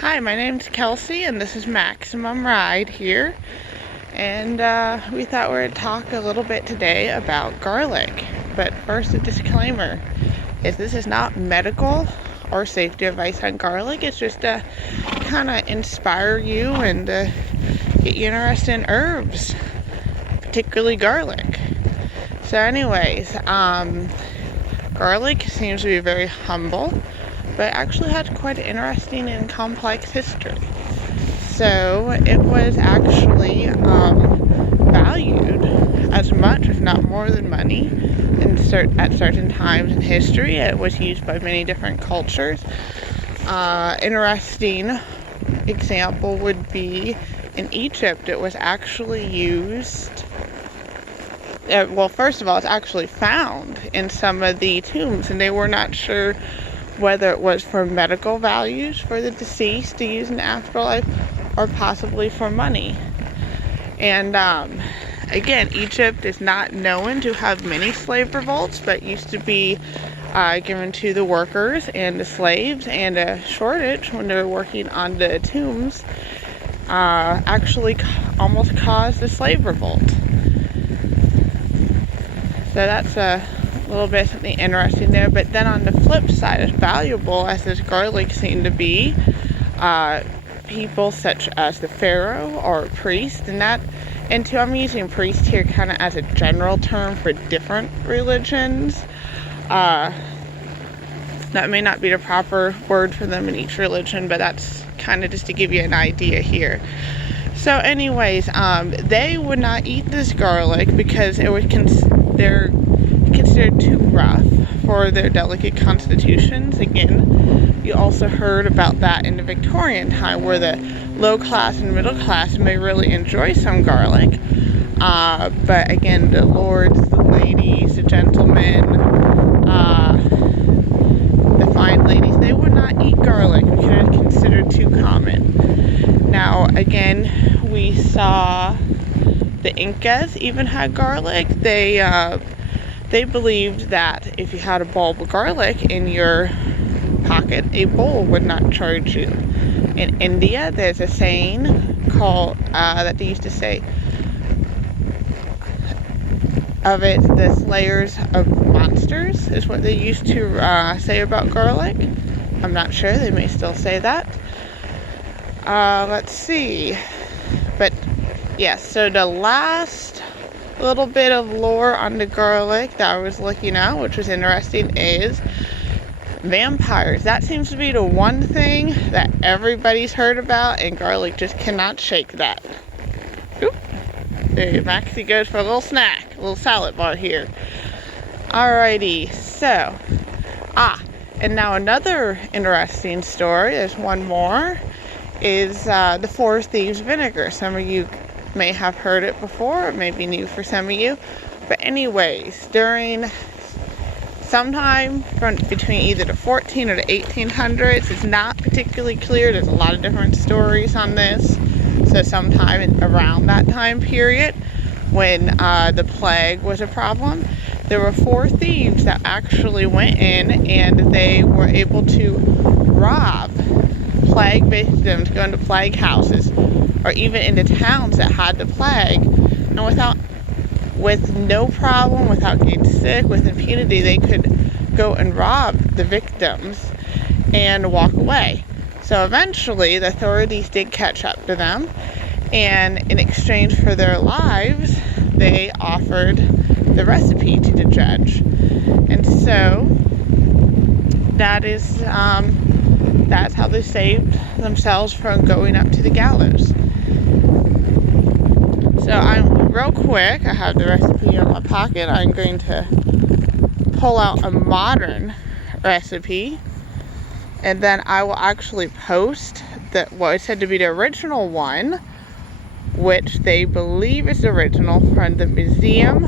Hi, my name's Kelsey and this is Maxmum Ride here. And we thought we would talk a little bit today about garlic. But first, a disclaimer is this is not medical or safety advice on garlic. It's just to kind of inspire you and get you interested in herbs, particularly garlic. So anyways, garlic seems to be very humble, but actually had quite an interesting and complex history. So it was actually valued as much, if not more than money, at certain times in history. It was used by many different cultures. Interesting example would be in Egypt. It was actually used. Well, first of all, it's actually found in some of the tombs, and they were not sure whether it was for medical values for the deceased to use in the afterlife or possibly for money. And again, Egypt is not known to have many slave revolts, but used to be given to the workers and the slaves, and a shortage when they were working on the tombs actually almost caused a slave revolt. So that's a little bit of something interesting there. But then on the flip side, as valuable as this garlic seemed to be, people such as the pharaoh or priest, and too, I'm using priest here kind of as a general term for different religions. That may not be the proper word for them in each religion, but that's kind of just to give you an idea here. So anyways, they would not eat this garlic because it was they're considered too rough for their delicate constitutions. Again, you also heard about that in the Victorian time, where the low class and middle class may really enjoy some garlic. But again, the lords, the ladies, the gentlemen, the fine ladies, they would not eat garlic because it was considered too common. Now, again, we saw the Incas even had garlic. They believed that if you had a bulb of garlic in your pocket, a bull would not charge you. In India, there's a saying called that they used to say of it, the slayers of monsters is what they used to say about garlic. I'm not sure, they may still say that. Let's see. But yes, so the last little bit of lore on the garlic that I was looking at, which was interesting, is vampires. That seems to be the one thing that everybody's heard about, and garlic just cannot shake that. Oop. There, Maxie goes for a little snack, a little salad bar here. Alrighty, so, and now another interesting story, there's one more, is the four thieves vinegar. Some of you may have heard it before, it may be new for some of you, but anyways, during sometime from between either the 14 or the 1800s, it's not particularly clear, there's a lot of different stories on this, so sometime around that time period when the plague was a problem, there were four thieves that actually went in and they were able to rob plague victims, go into plague houses, or even into towns that had the plague, and with no problem, without getting sick, with impunity, they could go and rob the victims and walk away. So eventually the authorities did catch up to them, and in exchange for their lives they offered the recipe to the judge. And so that's how they saved themselves from going up to the gallows. So I'm real quick, I have the recipe in my pocket. I'm going to pull out a modern recipe, and then I will actually post what is said to be the original one, which they believe is the original, from the Museum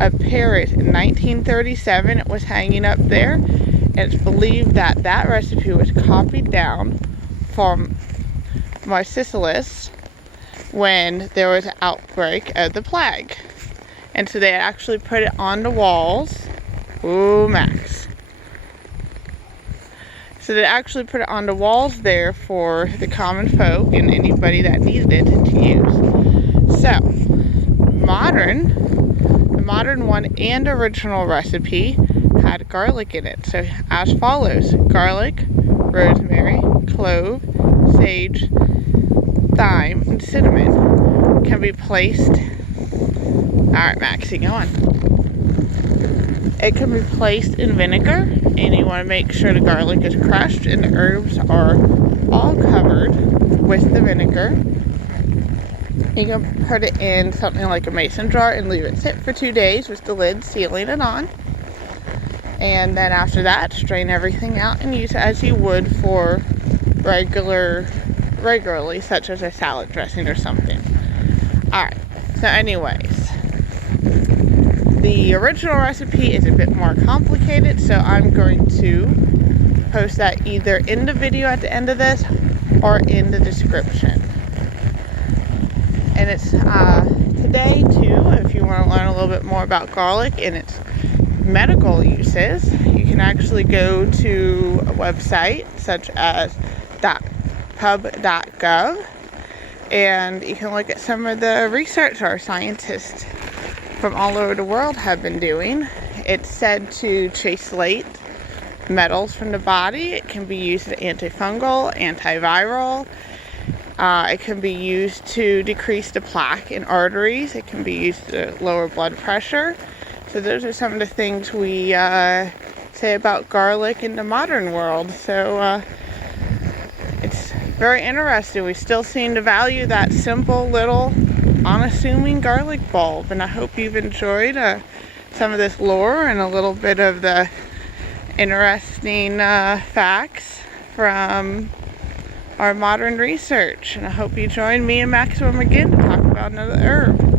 of Paris in 1937. It was hanging up there, and it's believed that that recipe was copied down from Marseilles when there was an outbreak of the plague. And so they actually put it on the walls. Ooh, Max. So they actually put it on the walls there for the common folk and anybody that needed it to use. So, the modern one and original recipe had garlic in it. So as follows: garlic, rosemary, clove, sage, thyme, and cinnamon can be placed. Alright, Maxie, go on. It can be placed in vinegar, and you want to make sure the garlic is crushed and the herbs are all covered with the vinegar. You can put it in something like a mason jar and leave it sit for 2 days with the lid sealing it on. And then after that, strain everything out and use it as you would for regularly, such as a salad dressing or something. Alright, so anyways, the original recipe is a bit more complicated, so I'm going to post that either in the video at the end of this or in the description. And it's today too, if you want to learn a little bit more about garlic and its medical uses, you can actually go to a website such as pub.gov, and you can look at some of the research our scientists from all over the world have been doing. It's said to chelate metals from the body. It can be used as antifungal, antiviral. It can be used to decrease the plaque in arteries. It can be used to lower blood pressure. So those are some of the things we say about garlic in the modern world. So it's very interesting. We still seem to value that simple little unassuming garlic bulb. And I hope you've enjoyed some of this lore and a little bit of the interesting facts from our modern research. And I hope you join me and Maximum again to talk about another herb.